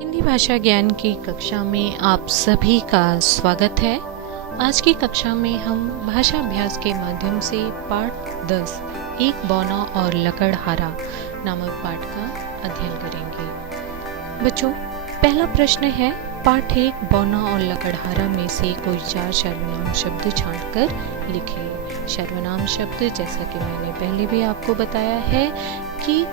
हिंदी भाषा ज्ञान की कक्षा में आप सभी का स्वागत है। आज की कक्षा में हम भाषा अभ्यास के माध्यम से पाठ 10 एक बौना और लकड़हारा नामक पाठ का अध्ययन करेंगे। बच्चों, पहला प्रश्न है, पाठ 1 बौना और लकड़हारा में से कोई 4 सर्वनाम शब्द छांटकर लिखे। सर्वनाम शब्द, जैसा कि मैंने पहले भी आपको बताया है कि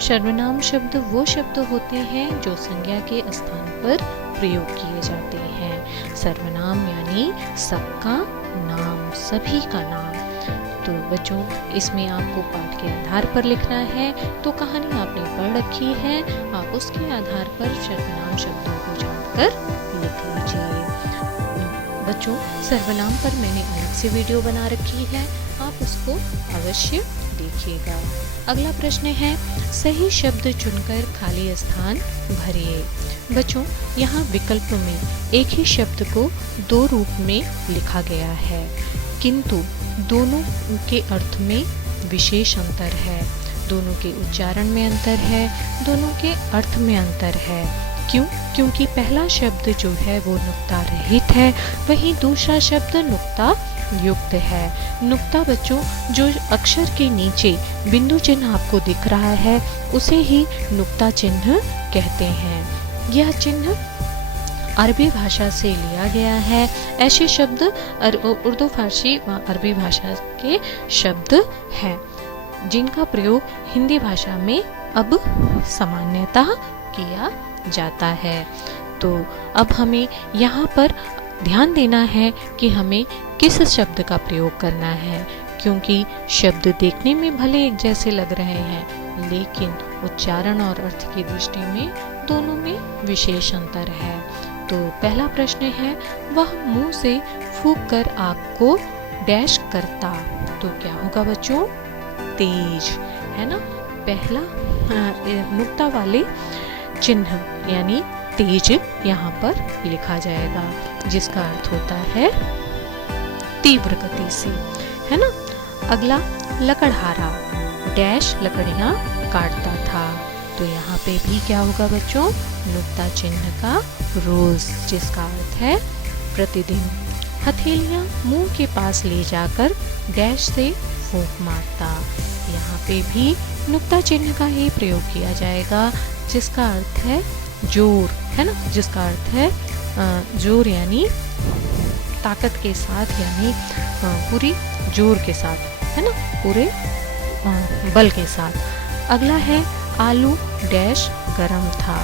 सर्वनाम शब्द वो शब्द होते हैं जो संज्ञा के स्थान पर प्रयोग किए जाते हैं। सर्वनाम यानी सबका नाम, सभी का नाम। तो बच्चों, इसमें आपको पाठ के आधार पर लिखना है। तो कहानी आपने पढ़ रखी है, आप उसके आधार पर सर्वनाम शब्दों को छांटकर लिख लीजिए। बच्चों, सर्वनाम पर मैंने अलग से वीडियो बना रखी है, आप उसको अवश्य देखिएगा। अगला प्रश्न है, सही शब्द चुनकर खाली स्थान भरिए। बच्चों, यहाँ विकल्प में एक ही शब्द को 2 रूप में लिखा गया है, किंतु दोनों के अर्थ में विशेष अंतर है, दोनों के उच्चारण में अंतर है, दोनों के अर्थ में अंतर है। क्यों? क्योंकि पहला शब्द जो है वो नुक्ता रहित है, वहीं दूसरा शब्द नुक्ता युक्त है। नुक्ता बच्चों, जो अक्षर के नीचे बिंदु चिन्ह आपको दिख रहा है उसे ही नुक्ता चिन्ह कहते हैं। यह चिन्ह अरबी भाषा से लिया गया है। ऐसे शब्द उर्दू, फारसी व अरबी भाषा के शब्द हैं जिनका प्रयोग हिंदी भाषा में अब सामान्यतः किया जाता है। तो अब हमें यहाँ पर ध्यान देना है कि हमें किस शब्द का प्रयोग करना है, क्योंकि शब्द देखने में भले एक जैसे लग रहे हैं, लेकिन उच्चारण और अर्थ की दृष्टि में दोनों में विशेष अंतर है। तो पहला प्रश्न है, वह मुंह से फूंक कर आग को डैश करता। तो क्या होगा बच्चों? तेज, है ना। पहला नुक्ता वाले चिन्ह यानी तेज यहाँ पर लिखा जाएगा, जिसका अर्थ होता है तीव्र गति से, है ना। अगला, लकड़हारा, डैश लकड़ियां काटता था। तो यहाँ पे भी क्या होगा बच्चों? नुक्ता चिन्ह का रोज, जिसका अर्थ है प्रतिदिन। हथेलियां मुंह के पास ले जाकर डैश से फूंक मारता। यहाँ पे भी नुक्ता चिन्ह का ही प्रयोग किया जाएगा, जिसका अर्थ है जोर, है ना, जिसका अर्थ है जोर यानी ताकत के साथ, यानी पूरी जोर के साथ, है ना, पूरे बल के साथ। अगला है, आलू डैश गरम था।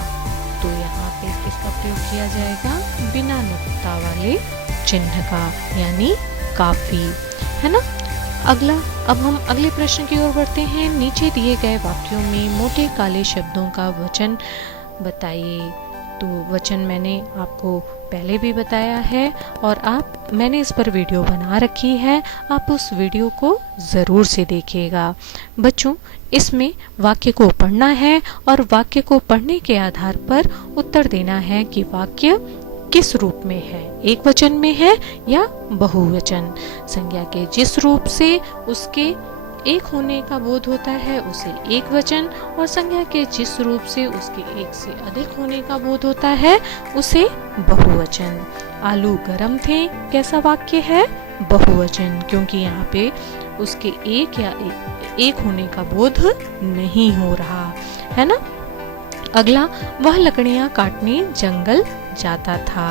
तो यहाँ पे किसका प्रयोग किया जाएगा? बिना नुक्ता वाले चिन्ह का, यानी काफी, है ना। अगला, अब हम अगले प्रश्न की ओर बढ़ते हैं। नीचे दिए गए वाक्यों में मोटे काले शब्दों का वचन बताइए। तो वचन मैंने आपको पहले भी बताया है और मैंने इस पर वीडियो बना रखी है, आप उस वीडियो को ज़रूर से देखिएगा। बच्चों, इसमें वाक्य को पढ़ना है और वाक्य को पढ़ने के आधार पर उत्तर देना है कि वाक्य किस रूप में है, एक वचन में है या बहुवचन। संज्ञा के जिस रूप से उसके एक होने का बोध होता है उसे एक वचन, और संज्ञा के जिस रूप से उसके एक से अधिक होने का बोध होता है उसे बहुवचन। आलू गरम थे, कैसा वाक्य है? बहुवचन, क्योंकि यहाँ पे उसके एक या एक होने का बोध नहीं हो रहा, है ना। अगला, वह लकड़ियां काटने जंगल जाता था।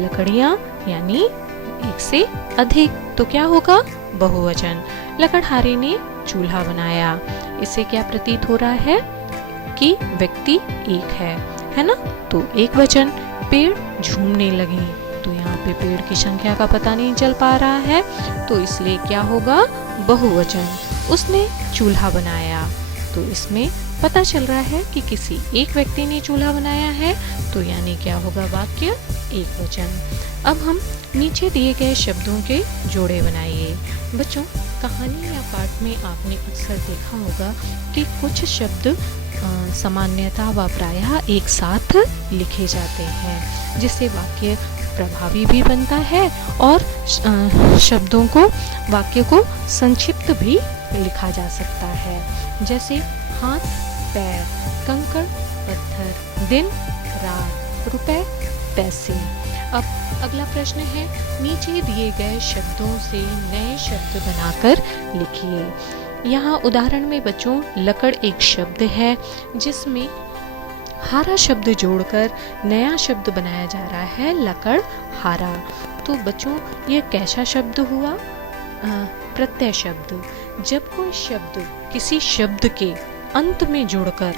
लकड़ियां यानी एक से अधिक, तो क्या होगा? बहुवचन। लकड़हारे ने चूल्हा बनाया। इससे क्या प्रतीत हो रहा है कि व्यक्ति एक है ना। तो एक वचन। पेड़ झूमने लगे। तो यहाँ पे पेड़ की संख्या का पता नहीं चल पा रहा है, तो इसलिए क्या होगा? बहुवचन। उसने चूल्हा बनाया। तो इसमें पता चल रहा है कि किसी एक व्यक्ति ने चूल्हा बनाया है, तो यानी क्या होगा? वाक्य एक वचन। अब हम नीचे दिए गए शब्दों के जोड़े बनाइए। बच्चों, कहानी या पाठ में आपने अक्सर देखा होगा कि कुछ शब्द सामान्यतः व प्रायः एक साथ लिखे जाते हैं, जिससे वाक्य प्रभावी भी बनता है और शब्दों को, वाक्य को संक्षिप्त भी लिखा जा सकता है। जैसे हाथ पैर, कंकड़ पत्थर, दिन रात, रुपए, पैसे। अब अगला प्रश्न है, नीचे दिए गए शब्दों से नए शब्द बनाकर लिखिए। यहाँ उदाहरण में बच्चों लकड़ एक शब्द है जिसमें हारा शब्द जोड़कर नया शब्द बनाया जा रहा है, लकड़ हारा। तो बच्चों ये कैसा शब्द हुआ? प्रत्यय शब्द। जब कोई शब्द किसी शब्द के अंत में जुड़कर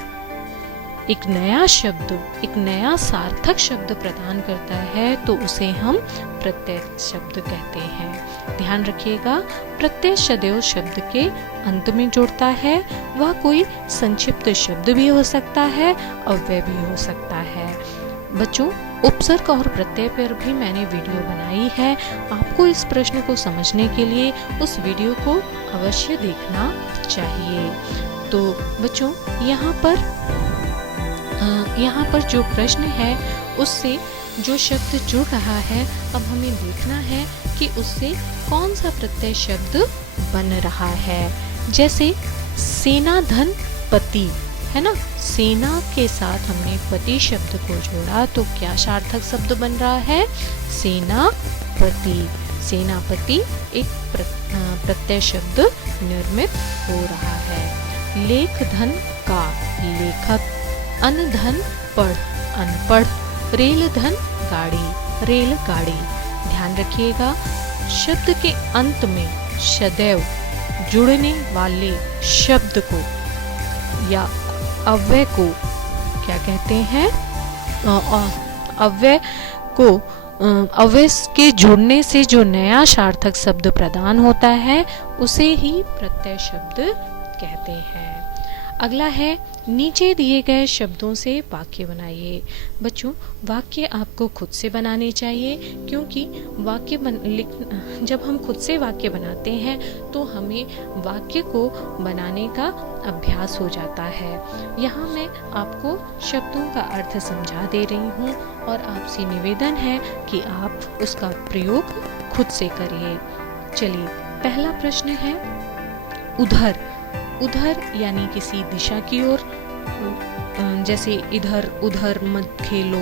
एक नया शब्द, एक नया सार्थक शब्द प्रदान करता है तो उसे हम प्रत्यय शब्द कहते हैं। ध्यान रखिएगा, प्रत्यय सदैव शब्द के अंत में जुड़ता है। वह कोई संक्षिप्त शब्द भी हो सकता है, अव्यय भी हो सकता है। बच्चों उपसर्ग और प्रत्यय पर भी मैंने वीडियो बनाई है। आपको इस प्रश्न को समझने के लिए उस वीडियो को अवश्य देखना चाहिए। तो बच्चों यहाँ पर जो प्रश्न है उससे जो शब्द जुड़ रहा है, अब हमें देखना है कि उससे कौन सा प्रत्यय शब्द बन रहा है। जैसे सेना धन पति है ना, सेना के साथ हमने पति शब्द को जोड़ा तो क्या सार्थक शब्द बन रहा है? सेनापति। सेनापति एक प्रत्यय शब्द निर्मित हो रहा है। लेख धन का, लेखक। अन्न धन पढ़, अनपढ़। रेल धन गाड़ी, रेलगाड़ी। ध्यान रखिएगा, शब्द के अंत में सदैव जुड़ने वाले शब्द को या अव्यय को क्या कहते हैं? अव्यय को, अव्यय के जुड़ने से जो नया सार्थक शब्द प्रदान होता है उसे ही प्रत्यय शब्द कहते हैं। अगला है, नीचे दिए गए शब्दों से वाक्य बनाइए। बच्चों वाक्य आपको खुद से बनाने चाहिए, क्योंकि जब हम खुद से वाक्य बनाते हैं तो हमें वाक्य को बनाने का अभ्यास हो जाता है। यहाँ मैं आपको शब्दों का अर्थ समझा दे रही हूँ और आपसे निवेदन है कि आप उसका प्रयोग खुद से करिए। चलिए, पहला प्रश्न है उधर। उधर यानी किसी दिशा की ओर, जैसे इधर उधर मत खेलो,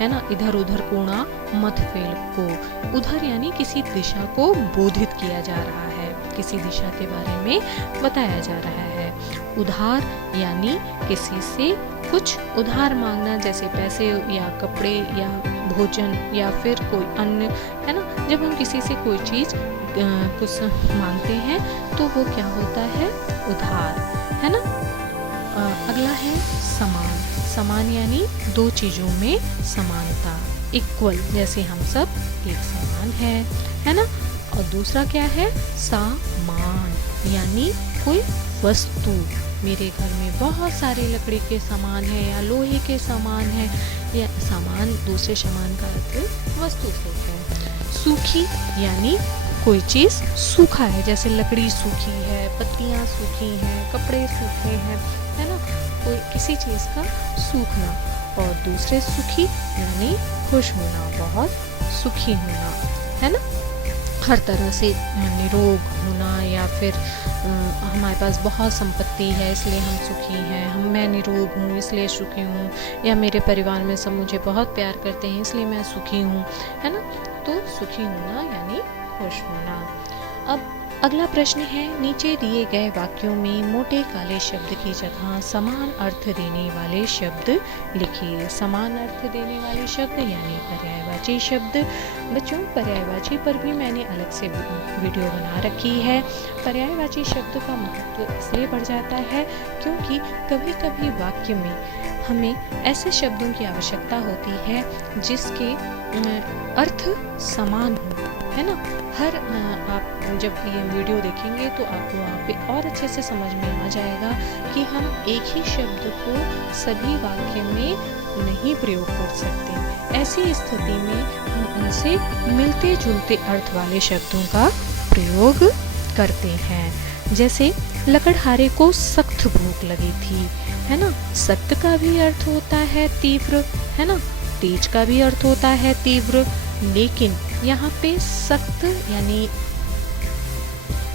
है ना, इधर उधर कूड़ा मत फेंको। उधर यानी किसी दिशा को बोधित किया जा रहा है, किसी दिशा के बारे में बताया जा रहा है। उधार यानी किसी से कुछ उधार मांगना, जैसे पैसे या कपड़े या भोजन या फिर कोई अन्य, है ना। जब हम किसी से कोई चीज कुछ मांगते हैं तो वो क्या होता है? उधार, है ना। अगला है समान। समान यानी दो चीजों में समानता, इक्वल, जैसे हम सब एक समान है ना। और दूसरा क्या है? सामान यानी कोई वस्तु। मेरे घर में बहुत सारे लकड़ी के सामान है या लोहे के सामान है, या सामान दूसरे सामान का अर्थ वस्तु से है। सूखी यानी कोई चीज सूखा है, जैसे लकड़ी सूखी है, पत्तियां सूखी हैं, कपड़े सूखे हैं, है ना। कोई किसी चीज का सूखना। और दूसरे सुखी यानी खुश होना, बहुत सुखी होना, है ना। हर तरह से निरोग होना, या फिर हमारे पास बहुत संपत्ति है इसलिए हम सुखी हैं, मैं निरोग हूँ इसलिए सुखी हूँ, या मेरे परिवार में सब मुझे बहुत प्यार करते हैं इसलिए मैं सुखी हूँ, है ना। तो सुखी होना यानी खुश होना। अब अगला प्रश्न है, नीचे दिए गए वाक्यों में मोटे काले शब्द की जगह समान अर्थ देने वाले शब्द लिखिए। समान अर्थ देने वाले शब्द यानी पर्यायवाची शब्द। बच्चों पर्यायवाची पर भी मैंने अलग से वीडियो बना रखी है। पर्यायवाची शब्द का महत्व इसलिए बढ़ जाता है क्योंकि कभी कभी वाक्य में हमें ऐसे शब्दों की आवश्यकता होती है जिसके अर्थ समान हो, है ना। आप जब ये वीडियो देखेंगे तो आपको वहाँ पे और अच्छे से समझ में आ जाएगा कि हम एक ही शब्द को सभी वाक्य में नहीं प्रयोग कर सकते। ऐसी स्थिति में हम उनसे मिलते जुलते अर्थ वाले शब्दों का प्रयोग करते हैं। जैसे लकड़हारे को सख्त भूख लगी थी, है ना। सख्त का भी अर्थ होता है तीव्र, है ना। तेज का भी अर्थ होता है तीव्र, लेकिन यहाँ पे सख्त यानी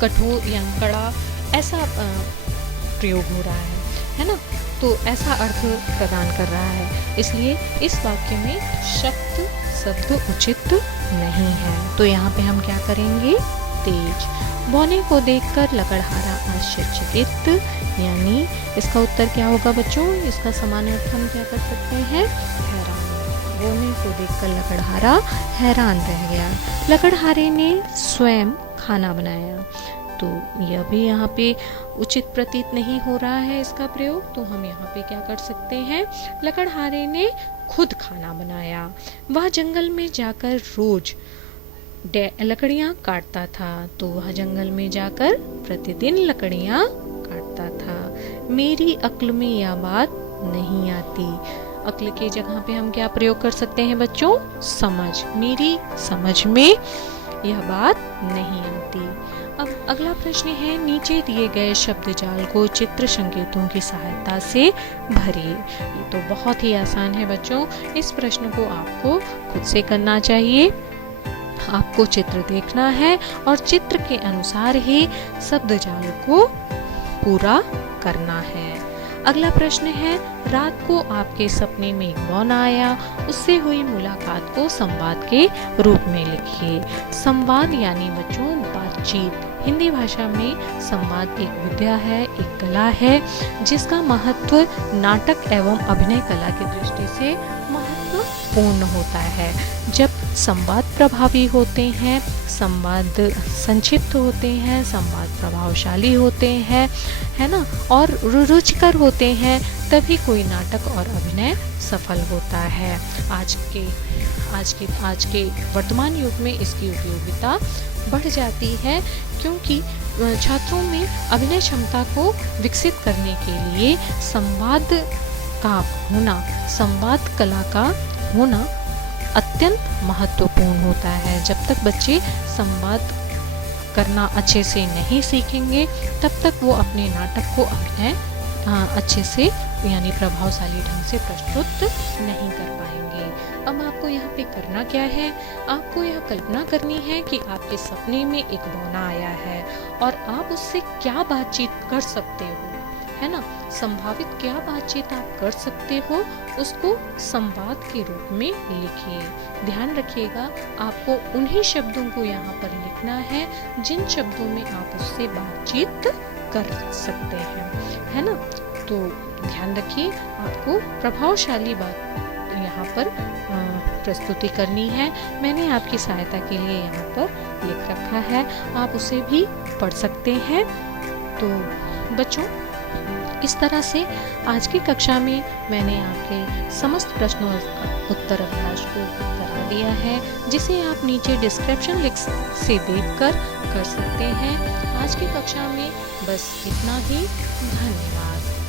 कठोर या कड़ा ऐसा प्रयोग हो रहा है ना। तो ऐसा अर्थ प्रदान कर रहा है, इसलिए इस वाक्य में शब्द शब्द उचित नहीं है। तो यहाँ पे हम क्या करेंगे, तेज। बौने को देखकर लकड़हारा आश्चर्यचकित, यानी इसका उत्तर क्या होगा बच्चों, इसका समान अर्थ हम क्या कर सकते हैं, हैरान। बौने को देखकर लकड़हारा हैरान रह गया। लकड़हारे ने स्वयं खाना बनाया, तो यह भी यहाँ पे उचित प्रतीत नहीं हो रहा है इसका प्रयोग। तो हम यहाँ पे क्या कर सकते हैं, लकड़हारे ने खुद खाना बनाया। वह जंगल में जाकर रोज लकड़ियाँ काटता था, तो वह जंगल में जाकर प्रतिदिन लकड़ियाँ काटता था। मेरी अक्ल में यह बात नहीं आती। अक्ल की जगह पे हम क्या प्रयोग कर सकते हैं बच्चों, समझ। मेरी समझ में यह बात नहीं आती। अब अगला प्रश्न है, नीचे दिए गए शब्द जाल को चित्र संकेतों की सहायता से भरिए। तो बहुत ही आसान है बच्चों, इस प्रश्न को आपको खुद से करना चाहिए। आपको चित्र देखना है और चित्र के अनुसार ही शब्द जाल को पूरा करना है। अगला प्रश्न है, रात को आपके सपने में एक बौना आया, उससे हुई मुलाकात को संवाद के रूप में लिखिए। संवाद यानी बच्चों बातचीत। हिंदी भाषा में संवाद एक विद्या है, एक कला है, जिसका महत्व नाटक एवं अभिनय कला की दृष्टि से महत्वपूर्ण होता है। जब संवाद प्रभावी होते हैं, संवाद संक्षिप्त होते हैं, संवाद प्रभावशाली होते हैं, है ना, और रुचिकर होते हैं, तभी कोई नाटक और अभिनय सफल होता है। आज के वर्तमान युग में इसकी उपयोगिता बढ़ जाती है, क्योंकि छात्रों में अभिनय क्षमता को विकसित करने के लिए संवाद का होना, संवाद कला का होना अत्यंत महत्वपूर्ण होता है। जब तक बच्चे संवाद करना अच्छे से नहीं सीखेंगे, तब तक वो अपने नाटक को अभिनय अच्छे से यानी प्रभावशाली ढंग से प्रस्तुत नहीं कर पाएंगे। अब आपको यहाँ पे करना क्या है, आपको यह कल्पना करनी है कि आपके सपने में एक बौना आया है और आप उससे क्या बातचीत कर सकते हो, है ना, संभावित क्या बातचीत आप कर सकते हो, उसको संवाद के रूप में लिखिए। ध्यान रखिएगा, आपको उन्हीं शब्दों को यहाँ पर लिखना है जिन शब्दों में आप उससे बातचीत कर सकते हैं, है ना। तो ध्यान रखिए, आपको प्रभावशाली बात यहाँ पर प्रस्तुति करनी है। मैंने आपकी सहायता के लिए यहाँ पर लिख रखा है, आप उसे भी पढ़ सकते हैं। तो बच्चों, इस तरह से आज की कक्षा में मैंने आपके समस्त प्रश्नों उत्तर अभ्यास को करा दिया है, जिसे आप नीचे डिस्क्रिप्शन लिंक से देखकर कर सकते हैं। आज की कक्षा में बस इतना ही। धन्यवाद।